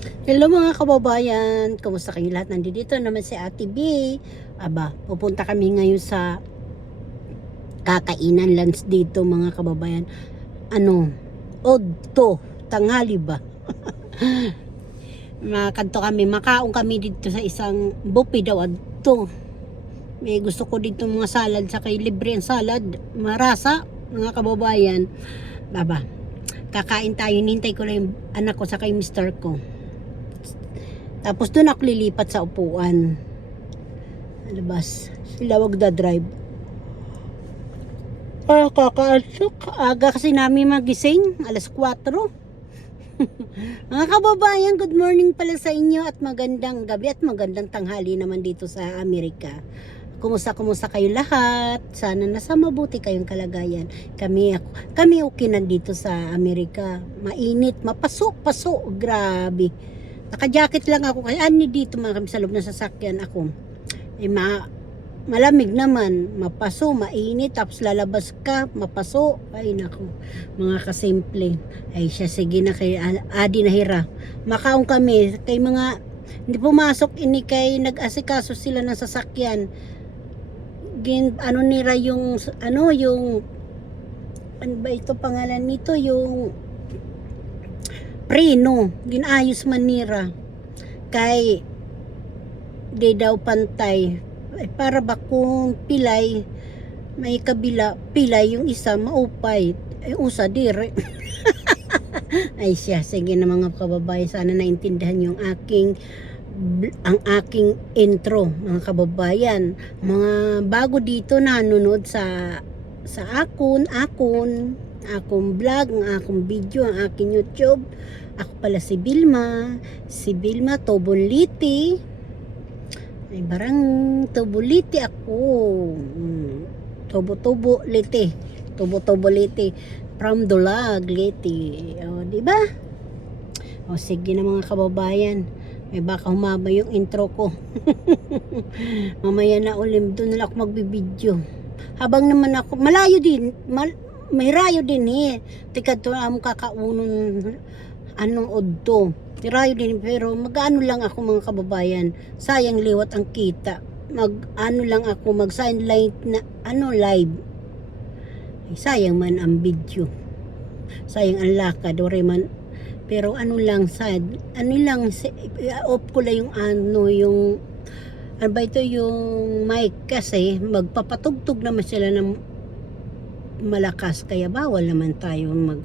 Hello mga kababayan, kumusta kayo lahat? Nandito naman si Ate B. Pupunta kami ngayon sa kakainan lunch dito mga kababayan. Odto, tanghali ba? Makanto kami, makaon kami dito sa isang buffet daw adto. May gusto ko dito mga salad, sa kay libre ang salad, marasa mga kababayan. Kakain tayo, nintay ko lang yung anak ko sa kay mister ko. Tapos doon ako lilipat sa upuan. Labas. Sila wag da-drive. Kakaasok. Aga kasi namin magising. Alas 4. Mga kababayan, good morning pala sa inyo at magandang gabi at magandang tanghali naman dito sa Amerika. Kumusta kayo lahat? Sana nasa mabuti kayong kalagayan. Kami okay nandito sa Amerika. Mainit, mapaso. Grabe. Naka-jacket lang ako kasi dito mga kami sa loob ng sasakyan ako. Malamig naman, mapaso, mainit, tapos lalabas ka, mapaso. Ay nako, mga kasimple. Ay siya, sige na kay Adi Nahira. Makaon kami, kay mga hindi pumasok ini kay nag-asikaso sila ng sasakyan. Nira yung ano ba ito pangalan nito, yung preno, ginayos manira kay di daw pantay. Ay, para ba kung pilay may kabila pilay yung isa maupay ay usa dire. Ay siya, sige na mga kababayan, sana naintindihan yung ang aking intro mga kababayan. Mga bago dito nanonood sa akong vlog, ang akong video, ang aking YouTube. Ako pala si Vilma Tobonliti. Ay barang Tobonliti ako. Tobo-Liti from Dulag, Liti. O, di ba? O sige na mga kababayan. May baka humaba yung intro ko. Mamaya na ulit doon na ako magbibideo. Habang naman ako, malayo din, may rayo din Tika to ang kakaunon odto. Rayo din, pero mag-ano lang ako mga kababayan. Sayang liwat ang kita. Lang ako, mag-sign light na live. Sayang man ang video. Sayang ang lakad, man. Pero off ko lang yung yung mic kasi magpapatugtog naman sila ng malakas, kaya bawal naman tayo mag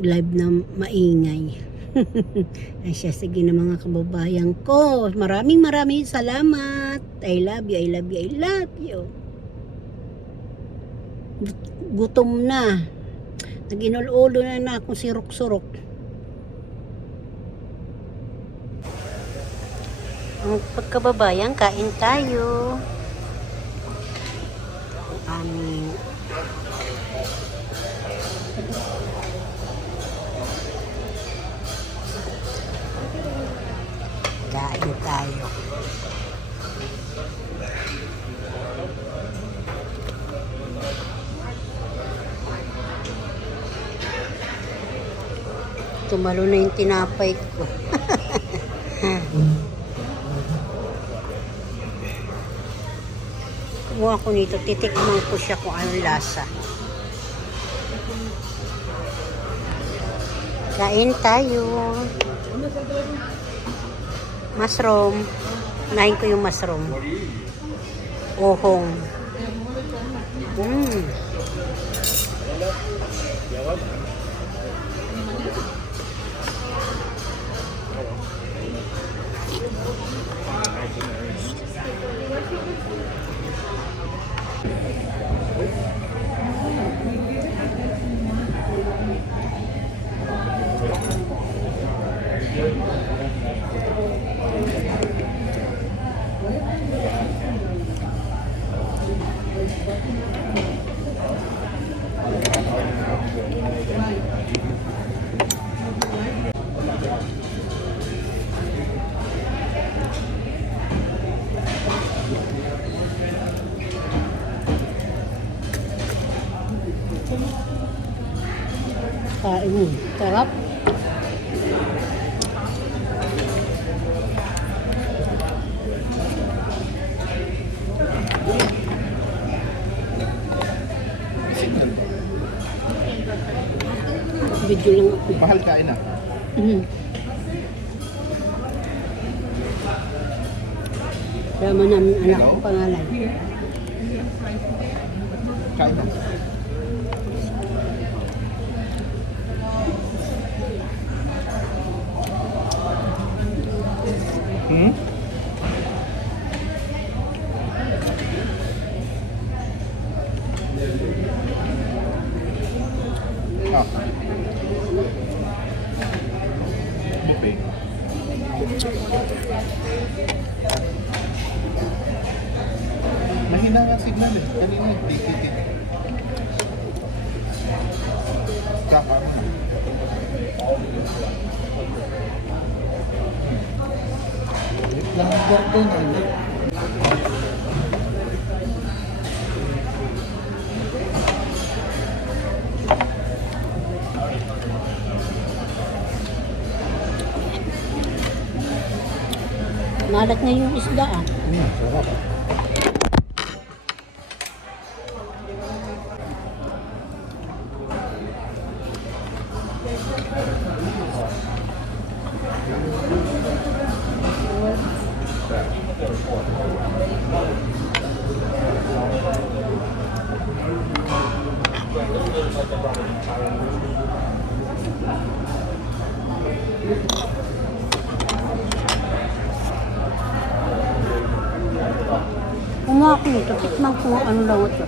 live na maingay. Ay siya, sige na mga kababayan ko, maraming salamat. I love you. Gutom na, naginulo na akong sirok-surok. Ang pagkababayan, kain tayo. Amin. Kain tayo. Tumalo na yung tinapay ko. Kumuha ko nito, titikman ko siya kung anong lasa. Kain tayo. Mushroom. Nahin ko yung mushroom. Ohong. Kain. Sarap. Signal. Video lang ako. Mahal kain na. Mhm. Sama namin anak ko pangalan. Kain na. Hmm? Ah. Buffet. Mahina nga signal eh. Kanina nagtikitik. Kaka mo na. Lang ang gordon eh. Malat na yung isda ah. Sarap. Kumuha ko nito, tikman ko ano lang ito.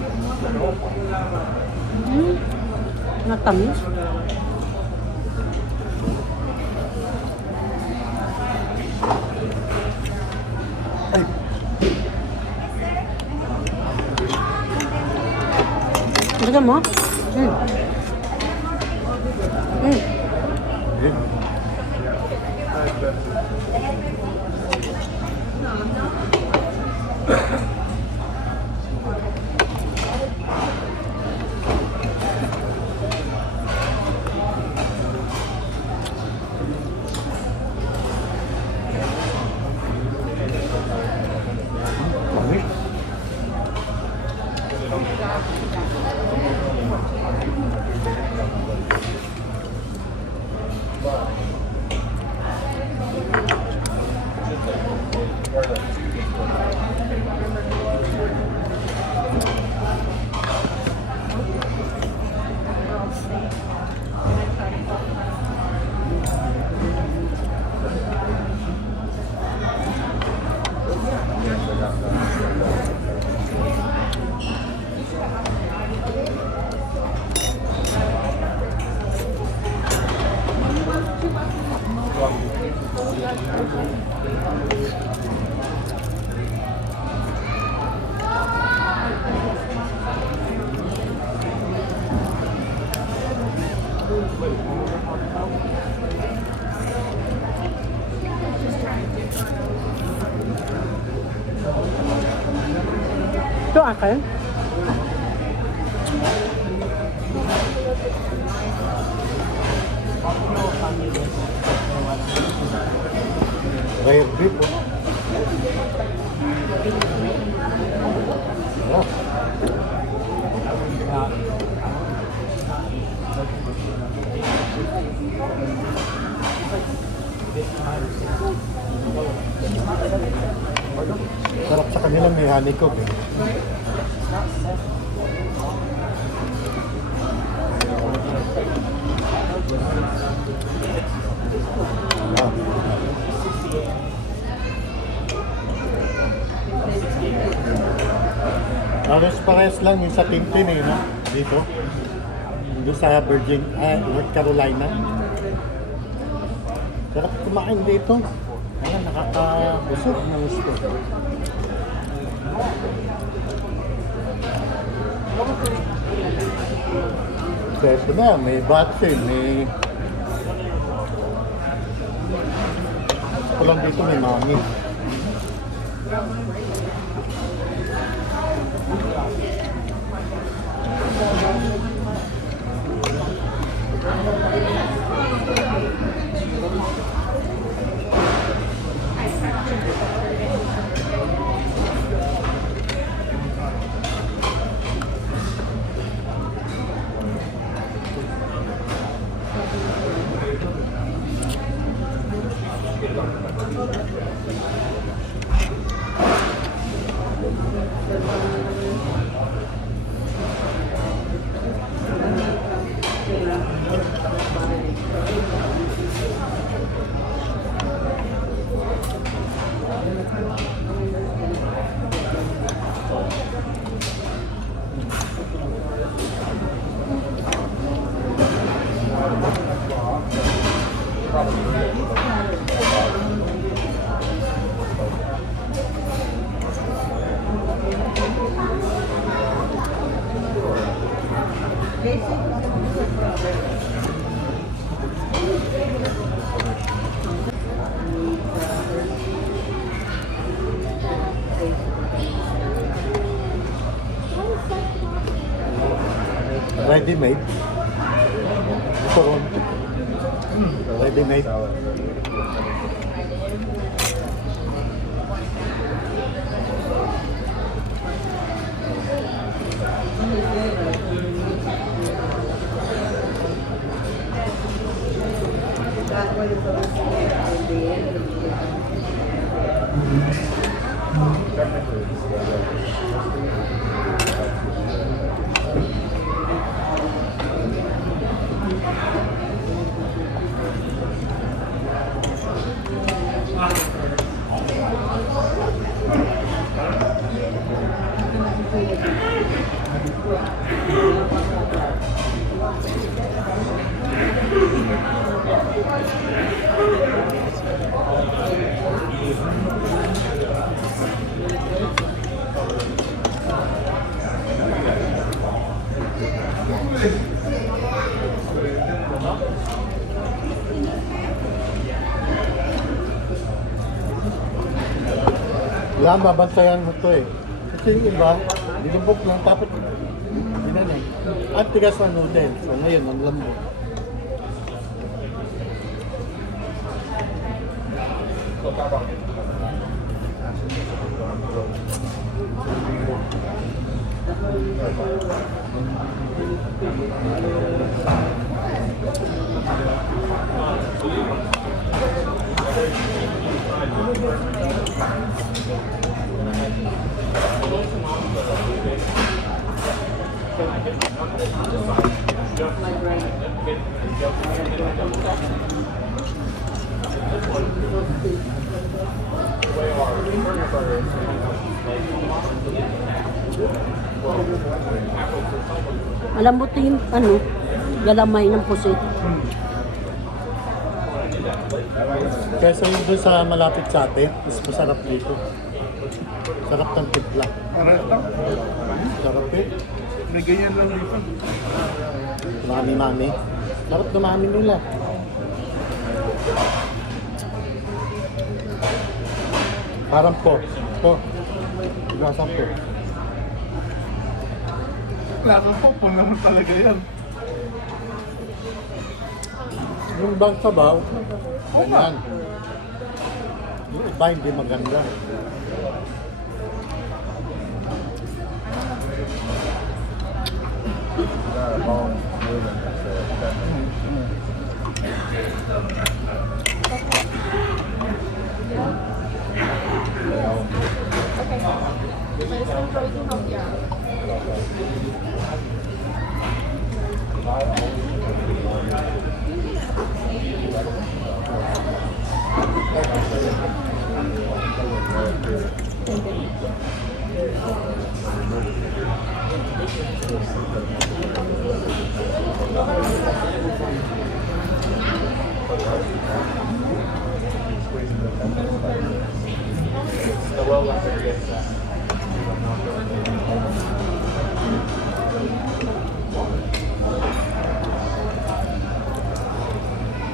Matamis. Ay, Gusto mo? eh. Ito akin. Rare beef. Sarap. Sarap sa kanila, may honeycomb eh. Halos parehas lang yung sa Tintin eh, no? Dito. Doon sa North Carolina. Sarap kumain dito. Ayan, nakakabusog na gusto. Ito na, may batsin, may... Ito lang dito, may mami. Ready-made. Ito ron. Ready-made. Yan, babantayan mo to eh. Kasi yung iba, dinubok lang, tapos ginanay. At tigas na noodles. So ngayon, ang lambot. Alam mo ito yung galamay ng pusit. Kesa yung doon sa malapit sa atin, mas masarap dito. Sarap ng timpla. Aral lang. Sarap eh. May ganyan lang dito. Mami-mami. Sarap na mami nila. Parang po. Po. Lasang po. Klaro po, po naman talaga yan. Yung bang sabaw, ganyan. Yung iba hindi maganda.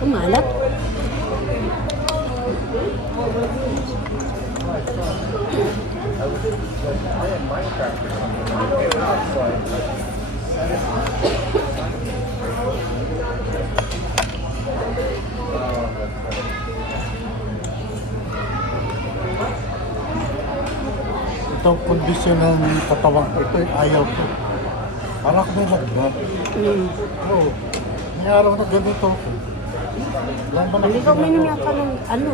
Kumalat. Itong kondisyon ng katawan ko, ito ayaw ko. Parang ako may lagnat. Oo. May araw na ganito. Lang ba Hindi ka uminom yung kanong ano,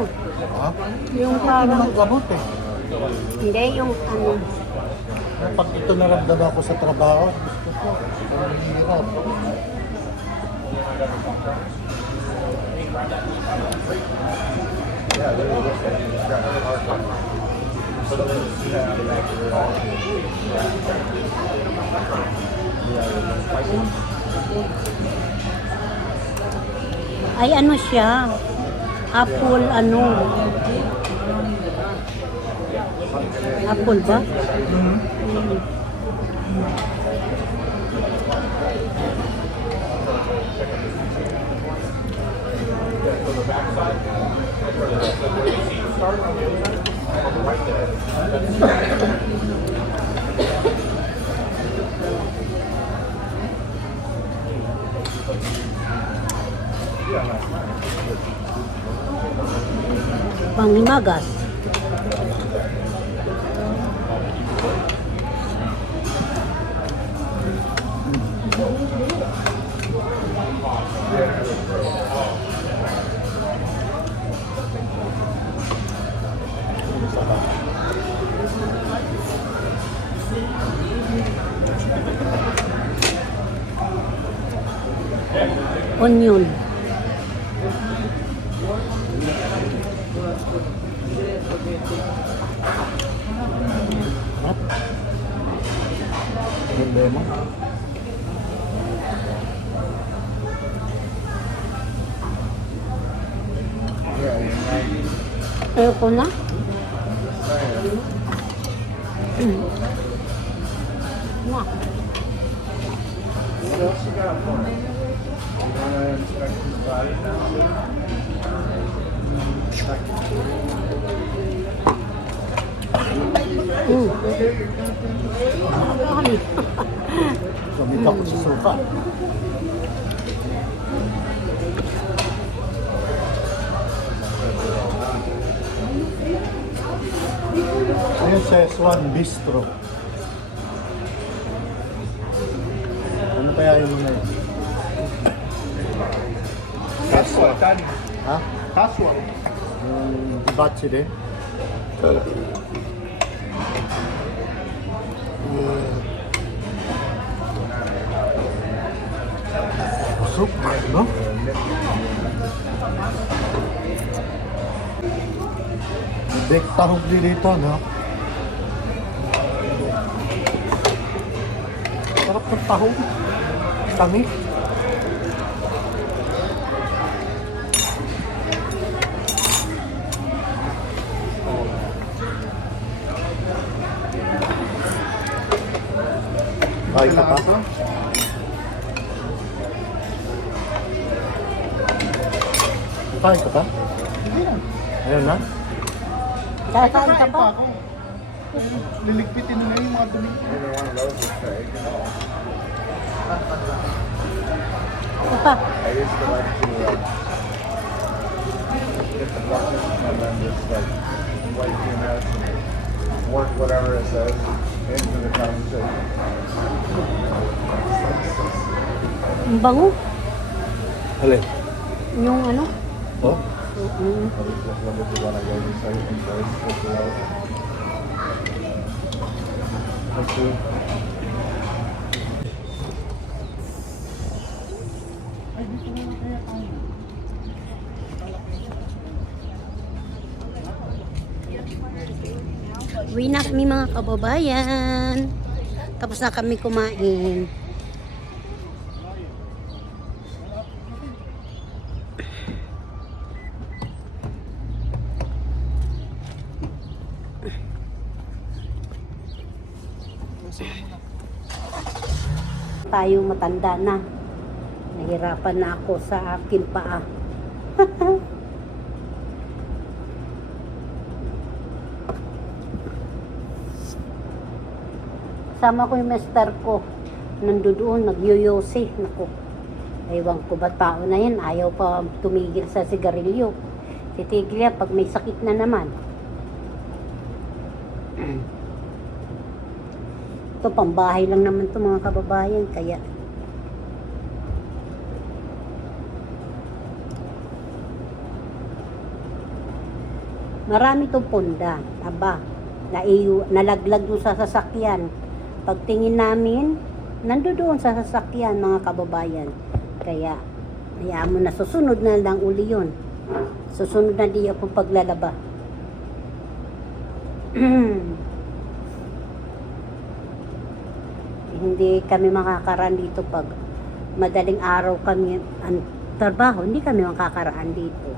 Ha? yung Hindi parang, naman gamot eh. hindi yung ano, Pag ito naramdaman ko sa trabaho, gusto ko, ang hirap. ay ano siya, apple ano, apple ba? Panghimagas. Onion. Ha? Problema? Ayoko na. Na. Kami. Sumita ko sa suka. Ayun sa S1 Bistro. Ano kaya yung mga yun? Kaswa, Chan. Ha? Kaswa. Yung hibachi din? Busog, no? Big tahog din dito, no? Sarap ng tahog. Tamis. Kain ka pa? Kain ka pa? Ayun na? Kakain ka pa? ako. Liligpitin na yung mga dumi. Pa. I used to like to get the buttons and then just like wipe your mouth and work whatever it says into the conversation. Ang bango. Alin? Yung ano? Oh? What did you want to go to say in place? Let's see. Uwi na kami mga kababayan. Tapos na kami kumain. Tayo matanda na. Nahirapan na ako sa akin paa. Sama ko yung master ko. Nandoon, nagyoyosi. Naku, ewan ko ba tao na yan. Ayaw pa tumigil sa sigarilyo. Titigil yan pag may sakit na naman. Ito, pambahay lang naman ito mga kababayan. Kaya, Marami tong punda. Aba, nalaglag doon sa sasakyan. Pagtingin namin, nandoon sa sasakyan, mga kababayan. Kaya, hayaan mo na, susunod na lang uli yun. Susunod na di ako paglalaba. Hindi kami makakaraan dito pag madaling araw kami ang trabaho, hindi kami makakaraan dito.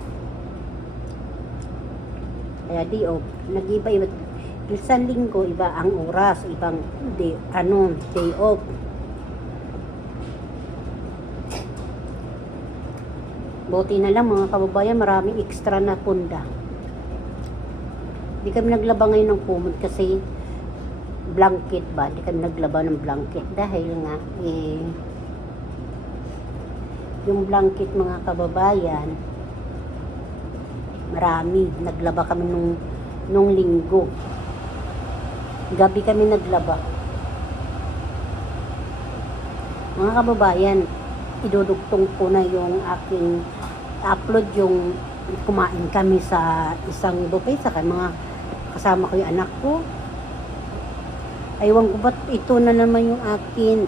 Kaya nag-iba-iba. Isang linggo, iba ang oras, ibang day off. Buti na lang mga kababayan, maraming extra na punda. Hindi kami naglaba ngayon ng kumot kasi blanket ba? Hindi kami naglaba ng blanket dahil nga yung blanket mga kababayan marami. Naglaba kami nung linggo. Gabi kami naglaba. Mga kababayan, idudugtong ko na yung aking upload yung kumain kami sa isang buffet sa mga kasama ko yung anak ko. Aywan ko ba't ito na naman yung aking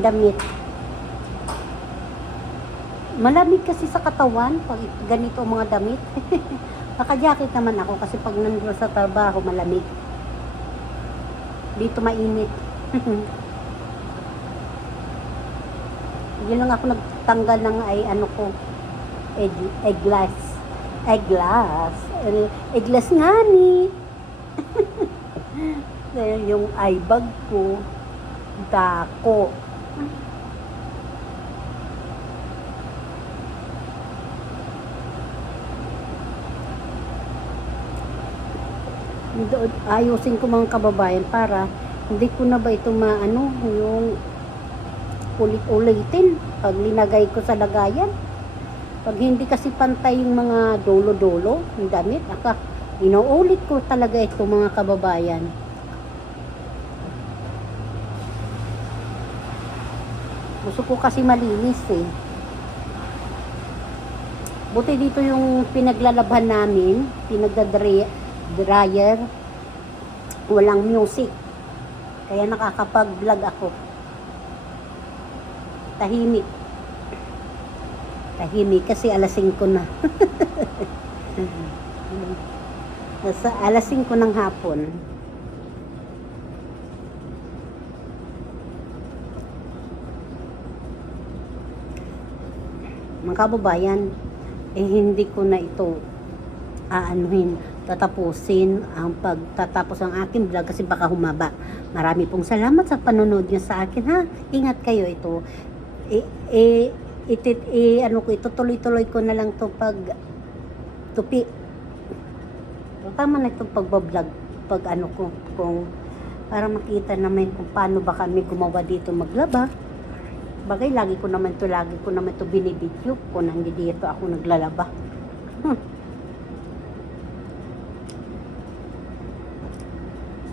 damit. Malamig kasi sa katawan pag ganito ang mga damit. Naka-jacket naman ako kasi pag nandun sa trabaho malamig. Dito mainit. Yun lang ako nagtanggal ng eglass nga ni. Yung eye bag ko, dako. Ayusin ko mga kababayan para hindi ko na ba ito yung ulit-ulitin pag linagay ko sa lagayan. Pag hindi kasi pantay yung mga dolo-dolo ng damit, inuulit ko talaga ito mga kababayan. Gusto ko kasi malinis eh. Buti dito yung pinaglalabhan namin, pinagda-dryer, walang music. Kaya nakakapag-vlog ako. Tahimik kasi alas 5 na. Nasa alas 5 ng hapon. Mga kababayan, hindi ko na ito tatapusin ang pagtatapos ng aking vlog kasi baka humaba. Marami pong salamat sa panonood niyo sa akin ha. Ingat kayo ito. Tuloy-tuloy ko na lang to pag tupi. Tama na itong pagbablog kung para makita naman kung paano ba kami gumawa dito maglaba. Bagay lagi ko naman to binibidyo kung hindi dito ako naglalaba.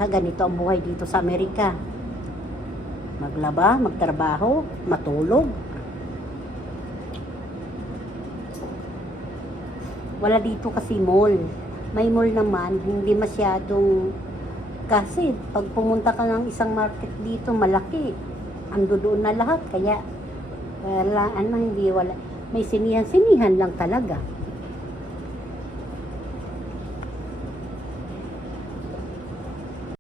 Sa ganito ang buhay dito sa Amerika. Maglaba, magtrabaho, matulog. Wala dito kasi mall. May mall naman, hindi masyadong kasi pag pumunta ka ng isang market dito, malaki. Ando doon na lahat, kaya wala. May sinihan lang talaga.